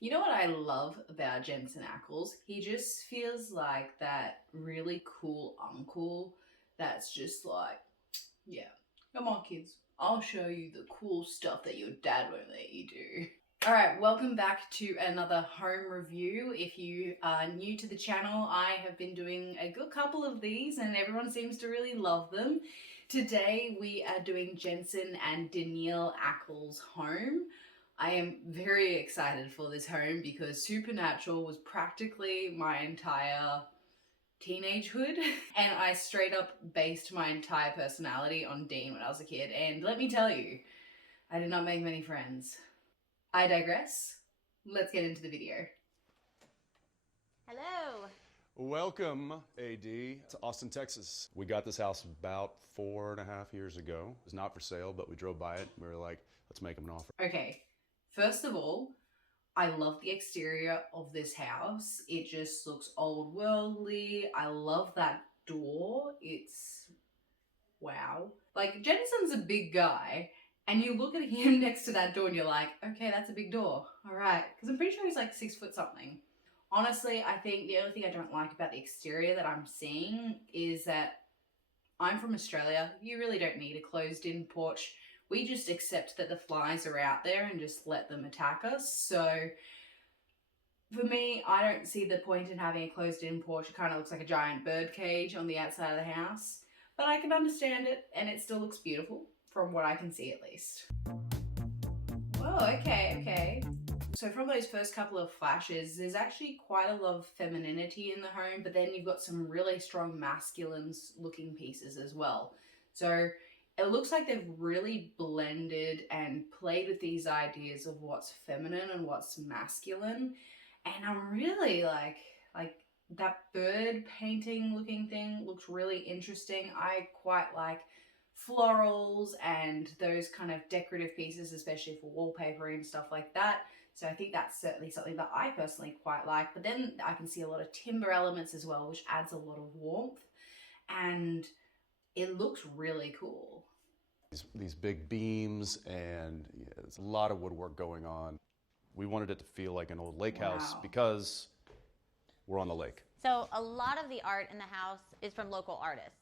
You know what I love about Jensen Ackles? He just feels like that really cool uncle that's just like, yeah, come on kids, I'll show you the cool stuff that your dad won't let you do. Alright, welcome back to another home review. If you are new to the channel, I have been doing a good couple of these and everyone seems to really love them. Today we are doing Jensen and Danneel Ackles Home. I am very excited for this home because Supernatural was practically my entire teenagehood and I straight up based my entire personality on Dean when I was a kid, and let me tell you, I did not make many friends. I digress. Let's get into the video. Hello. Welcome, AD, to Austin, Texas. We got this house about 4.5 years ago. It's not for sale, but we drove by it. We were like, let's make them an offer. Okay, first of all, I love the exterior of this house. It just looks old worldly. I love that door. It's wow. Like, Jensen's a big guy, and you look at him next to that door and you're like, okay, that's a big door. All right. Because I'm pretty sure he's like 6 foot something. Honestly, I think the only thing I don't like about the exterior that I'm seeing is that I'm from Australia. You really don't need a closed-in porch. We just accept that the flies are out there and just let them attack us. So for me, I don't see the point in having a closed-in porch. It kind of looks like a giant bird cage on the outside of the house. But I can understand it, and it still looks beautiful, from what I can see at least. Whoa, okay. So from those first couple of flashes, there's actually quite a lot of femininity in the home, but then you've got some really strong masculine looking pieces as well. So it looks like they've really blended and played with these ideas of what's feminine and what's masculine. And I'm really like that bird painting looking thing looks really interesting. I quite like florals and those kind of decorative pieces, especially for wallpaper and stuff like that. So I think that's certainly something that I personally quite like. But then I can see a lot of timber elements as well, which adds a lot of warmth. And it looks really cool. These big beams, and yeah, there's a lot of woodwork going on. We wanted it to feel like an old lake house because we're on the lake. So a lot of the art in the house is from local artists.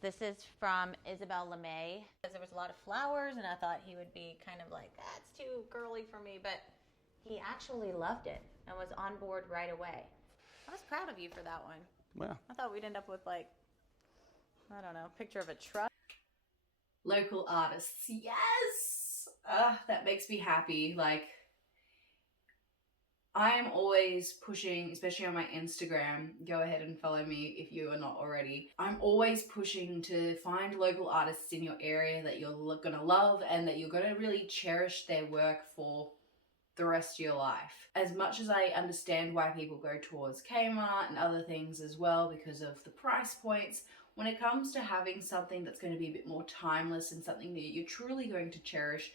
This is from Isabel LeMay. There was a lot of flowers, and I thought he would be kind of like, that's too girly for me, but he actually loved it and was on board right away. I was proud of you for that one. Yeah. I thought we'd end up with like, I don't know, a picture of a truck. Local artists, yes! That makes me happy. Like, I'm always pushing, especially on my Instagram, go ahead and follow me if you are not already. I'm always pushing to find local artists in your area that you're gonna love and that you're gonna really cherish their work for the rest of your life. As much as I understand why people go towards Kmart and other things as well because of the price points, when it comes to having something that's going to be a bit more timeless and something that you're truly going to cherish,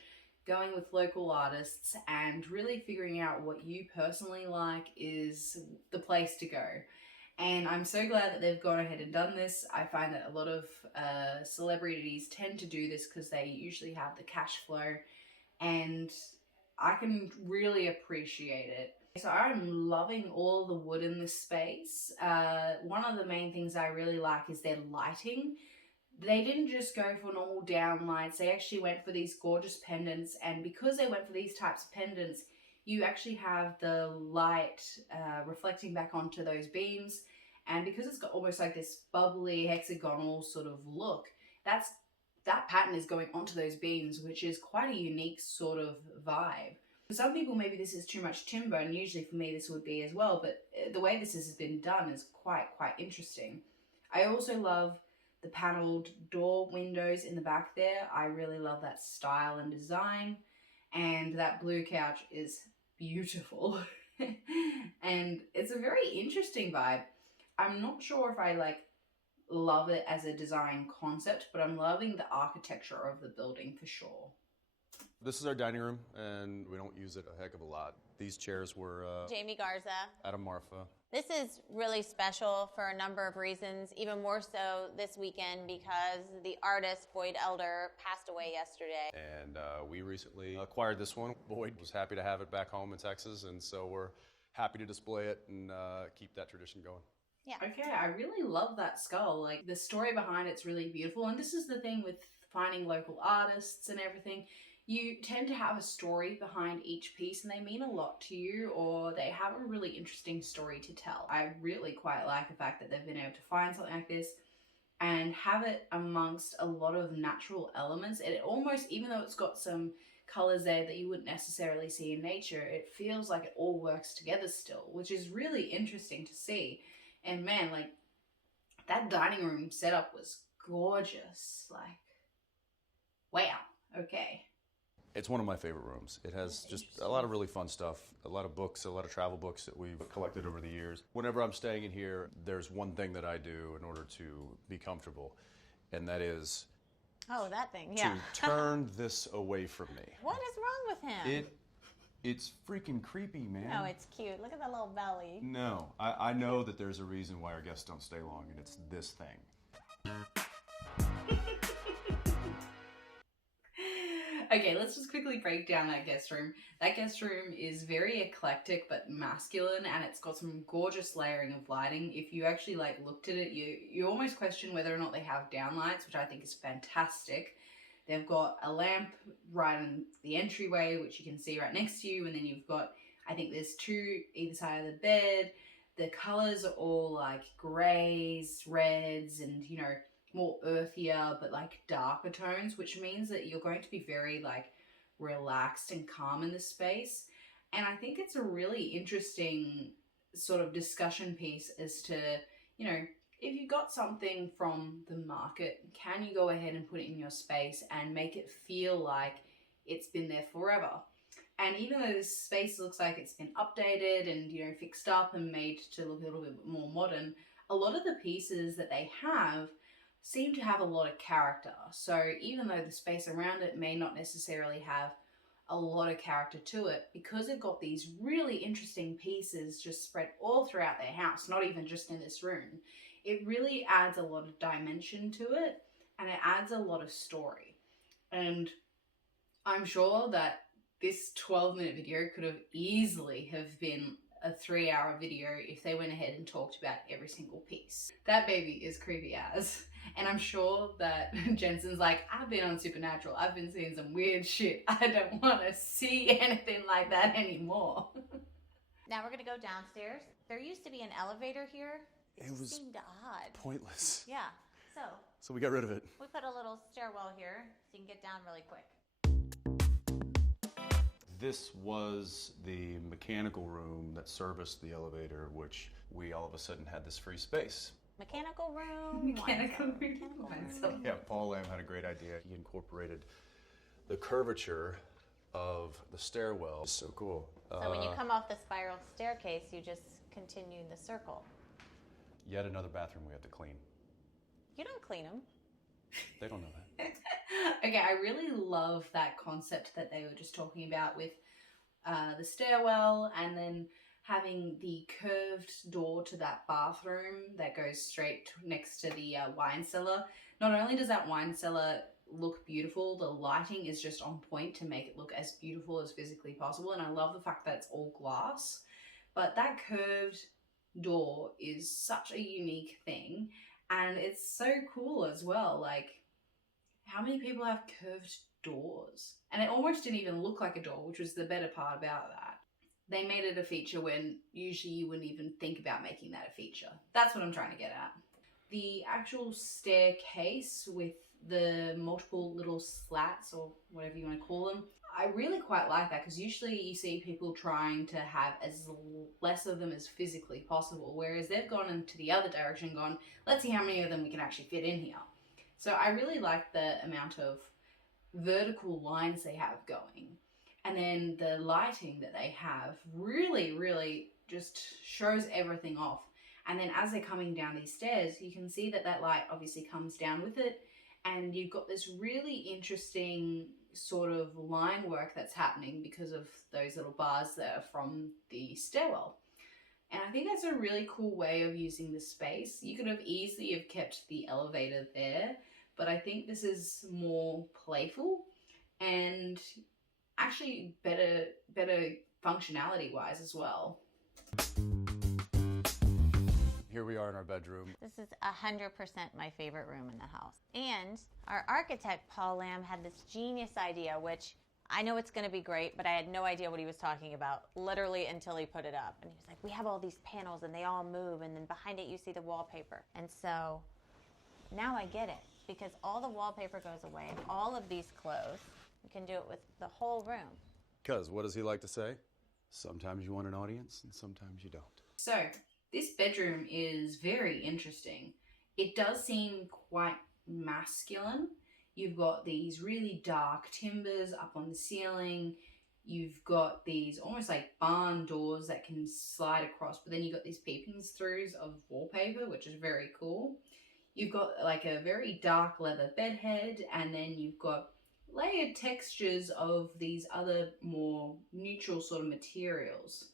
going with local artists and really figuring out what you personally like is the place to go. And I'm so glad that they've gone ahead and done this. I find that a lot of celebrities tend to do this because they usually have the cash flow, and I can really appreciate it. So I'm loving all the wood in this space. One of the main things I really like is their lighting. They didn't just go for normal down lights, they actually went for these gorgeous pendants, and because they went for these types of pendants, you actually have the light reflecting back onto those beams, and because it's got almost like this bubbly hexagonal sort of look, that pattern is going onto those beams, which is quite a unique sort of vibe. For some people, maybe this is too much timber, and usually for me this would be as well, but the way this has been done is quite interesting. I also love the panelled door windows in the back there. I really love that style and design, and that blue couch is beautiful. And it's a very interesting vibe. I'm not sure if I love it as a design concept, but I'm loving the architecture of the building for sure. This is our dining room, and we don't use it a heck of a lot. These chairs were Jamie Garza. Adam Marfa. This is really special for a number of reasons, even more so this weekend because the artist Boyd Elder passed away yesterday. And we recently acquired this one. Boyd was happy to have it back home in Texas, and so we're happy to display it and keep that tradition going. Yeah. Okay, I really love that skull. Like, the story behind it's really beautiful. And this is the thing with finding local artists and everything. You tend to have a story behind each piece and they mean a lot to you, or they have a really interesting story to tell. I really quite like the fact that they've been able to find something like this and have it amongst a lot of natural elements. And it almost, even though it's got some colors there that you wouldn't necessarily see in nature, it feels like it all works together still, which is really interesting to see. And man, like, that dining room setup was gorgeous. Like, wow, okay. It's one of my favorite rooms. It has just a lot of really fun stuff, a lot of books, a lot of travel books that we've collected over the years. Whenever I'm staying in here, there's one thing that I do in order to be comfortable, and that is that thing, yeah. to turn this away from me. What is wrong with him? It's freaking creepy, man. No, it's cute. Look at that little belly. No, I know that there's a reason why our guests don't stay long, and it's this thing. Okay, let's just quickly break down that guest room. That guest room is very eclectic but masculine, and it's got some gorgeous layering of lighting. If you actually looked at it, you almost question whether or not they have downlights, which I think is fantastic. They've got a lamp right in the entryway, which you can see right next to you, and then you've got, I think there's two either side of the bed. The colors are all like grays, reds, and more earthier but darker tones, which means that you're going to be very relaxed and calm in this space. And I think it's a really interesting sort of discussion piece as to, if you got something from the market, can you go ahead and put it in your space and make it feel like it's been there forever? And even though this space looks like it's been updated and, fixed up and made to look a little bit more modern, a lot of the pieces that they have seem to have a lot of character. So even though the space around it may not necessarily have a lot of character to it, because they've got these really interesting pieces just spread all throughout their house, not even just in this room, it really adds a lot of dimension to it, and it adds a lot of story. And I'm sure that this 12-minute video could have easily have been a 3-hour video if they went ahead and talked about every single piece. That baby is creepy as. And I'm sure that Jensen's like, I've been on Supernatural. I've been seeing some weird shit. I don't want to see anything like that anymore. Now we're going to go downstairs. There used to be an elevator here. It was seemed odd. Pointless. Yeah. So we got rid of it. We put a little stairwell here so you can get down really quick. This was the mechanical room that serviced the elevator, which we all of a sudden had this free space. Mechanical room. Mechanical room. Yeah, Paul Lamb had a great idea. He incorporated the curvature of the stairwell. It's so cool. So when you come off the spiral staircase, you just continue the circle. Yet another bathroom we have to clean. You don't clean them. They don't know that. Okay, I really love that concept that they were just talking about with the stairwell, and then having the curved door to that bathroom that goes straight next to the wine cellar. Not only does that wine cellar look beautiful, the lighting is just on point to make it look as beautiful as physically possible, and I love the fact that it's all glass. But that curved door is such a unique thing, and it's so cool as well. Like, how many people have curved doors? And it almost didn't even look like a door, which was the better part about that. They made it a feature when usually you wouldn't even think about making that a feature. That's what I'm trying to get at. The actual staircase with the multiple little slats, or whatever you want to call them, I really quite like that, because usually you see people trying to have as less of them as physically possible, whereas they've gone into the other direction, gone, let's see how many of them we can actually fit in here. So I really like the amount of vertical lines they have going. And then the lighting that they have really, really just shows everything off. And then as they're coming down these stairs, you can see that that light obviously comes down with it. And you've got this really interesting sort of line work that's happening because of those little bars that are from the stairwell. And I think that's a really cool way of using the space. You could have easily have kept the elevator there, but I think this is more playful and actually better functionality wise as well. Here we are in our bedroom. This is 100% my favorite room in the house. And our architect, Paul Lamb, had this genius idea, which I know it's going to be great, but I had no idea what he was talking about, literally until he put it up. And he was like, we have all these panels and they all move, and then behind it you see the wallpaper. And so now I get it, because all the wallpaper goes away, and all of these close. You can do it with the whole room. Because what does he like to say? Sometimes you want an audience and sometimes you don't. So this bedroom is very interesting. It does seem quite masculine. You've got these really dark timbers up on the ceiling. You've got these almost like barn doors that can slide across, but then you've got these peeping throughs of wallpaper, which is very cool. You've got like a very dark leather bed head, and then you've got layered textures of these other more neutral sort of materials.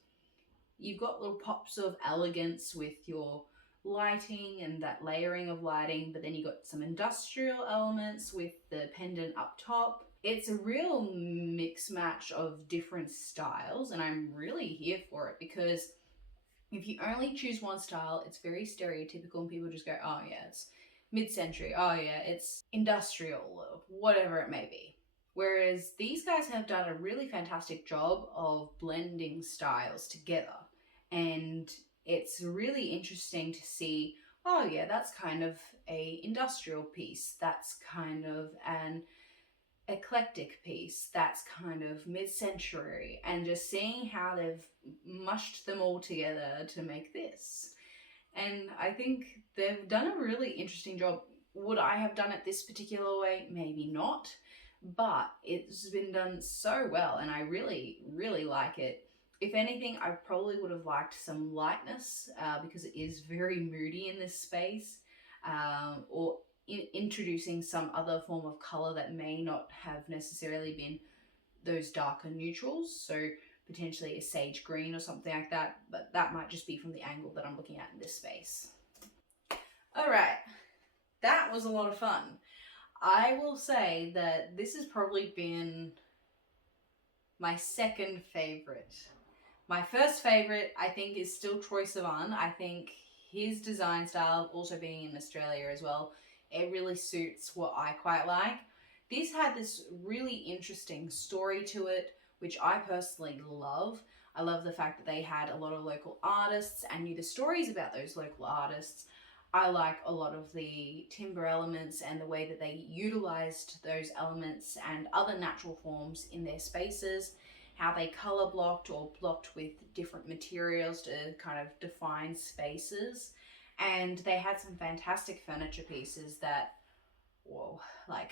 You've got little pops of elegance with your lighting and that layering of lighting, but then you got some industrial elements with the pendant up top. It's a real mix match of different styles, and I'm really here for it, because if you only choose one style, it's very stereotypical and people just go, oh yeah, it's mid-century, oh yeah, it's industrial, whatever it may be. Whereas these guys have done a really fantastic job of blending styles together, and it's really interesting to see, oh yeah, that's kind of a industrial piece, that's kind of an eclectic piece, that's kind of mid-century, and just seeing how they've mushed them all together to make this. And I think they've done a really interesting job. Would I have done it this particular way? Maybe not, but it's been done so well, and I really, really like it. If anything, I probably would have liked some lightness because it is very moody in this space, or introducing some other form of color that may not have necessarily been those darker neutrals. So potentially a sage green or something like that, but that might just be from the angle that I'm looking at in this space. All right, that was a lot of fun. I will say that this has probably been my second favorite. My first favorite, I think, is still Troye Sivan. I think his design style, also being in Australia as well, it really suits what I quite like. This had this really interesting story to it, which I personally love. I love the fact that they had a lot of local artists and knew the stories about those local artists. I like a lot of the timber elements and the way that they utilized those elements and other natural forms in their spaces, how they color blocked or blocked with different materials to kind of define spaces. And they had some fantastic furniture pieces that, whoa, like,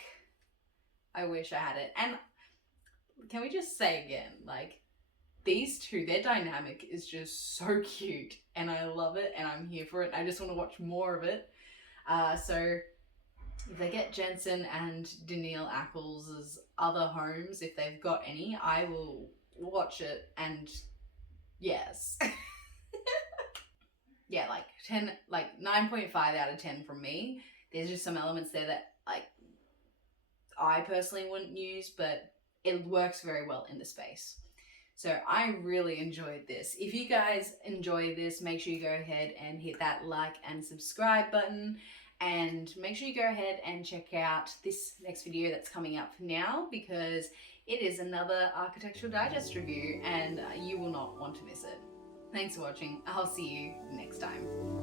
I wish I had it. And can we just say again, like, these two, their dynamic is just so cute, and I love it, and I'm here for it. I just want to watch more of it. So if they get Jensen and Danneel Ackles' other homes, if they've got any, I will watch it, and yes. Yeah, like 9.5 out of 10 from me. There's just some elements there that, like, I personally wouldn't use, but it works very well in the space. So I really enjoyed this. If you guys enjoy this, make sure you go ahead and hit that like and subscribe button, and make sure you go ahead and check out this next video that's coming up now, because it is another Architectural Digest review and you will not want to miss it. Thanks for watching. I'll see you next time.